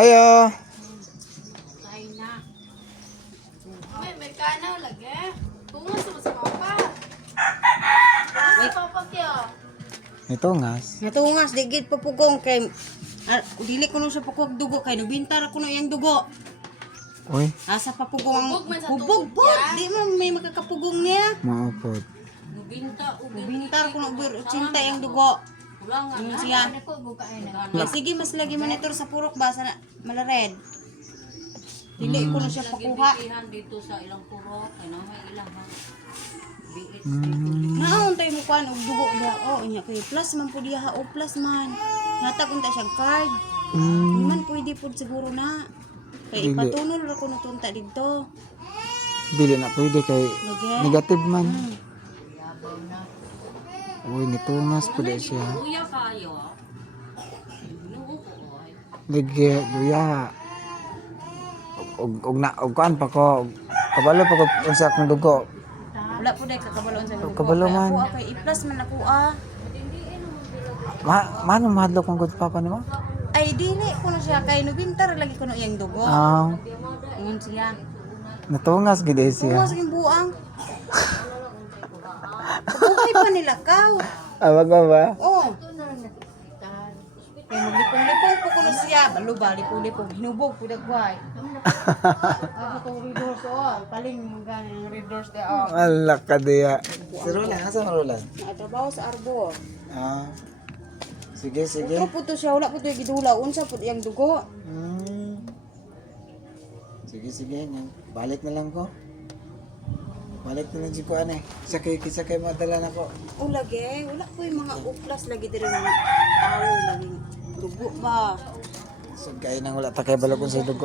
Ayo. May Amerikano lagi. Tungas sa papa. Sa papa kya. Ito ngas. Natungas, digit papugong kay... dili ko nung sa pagkuwag dugo kay nubintar ako nung iyang dugo. Uy, Asa papugong ang Hubog man sa hubog tubog po. niya. Di man may makakapugong niya. maupod. Nubintar ko nung 80 iyang dugo. Ano siya? Sige, mas lagi man ito sa purok ba sa malared. Dili ko na siya pakuha. Dito sa ilang puro, kaya na may ilang ha. Naon tayo mo kuan og dugo dia. Oh, inya kay plus man po diha ha o plus man. Natag unta siya card. Di man pwede pud siguro na. Kay Dili. ipatunol ra ko na tunta dito. Dili na pwede kay Lagi. negative man. Uy, nito ngas po dahil siya. Kuya kayo. Nuo ko oy. Lagi, luya. Og na, og kuan pa ko. Kabalo pa ko unsa akong dugo. Wala po dai kakabalon sa dugo. Kabalo man. Ako kay i-plus man ako ah. Manong mahadlok ang good papa nimo? Ay dili ko na siya kay nubintar lagi ko no iyang dugo. Ah, Ingon siya. natungas gid dahil siya. Tuwas yung buang. Buhay pa nila kaw. Awag ba? Oh. Kaya maglipong-lipong po ko na siya. Balo ba, lipong-lipong. Hinubog po dagway. Ako itong red doors oh. Paling mga ganyan red doors de oh. Alak ka diya. Si Roland, asa mo Roland? Nakatrabaho sa arbo. Ah. Sige, sige. Pero po to siya, wala po to yung gidula. Unsa po iyang dugo. Sige, sige. Balik na lang ko. Balik na lang si ko ane. Kisa kay madala na ko. O lagi, wala po yung mga uplas lagi din ng tao. Laging dugo ba. So, kaya nang wala ta kay balakon sa dugo.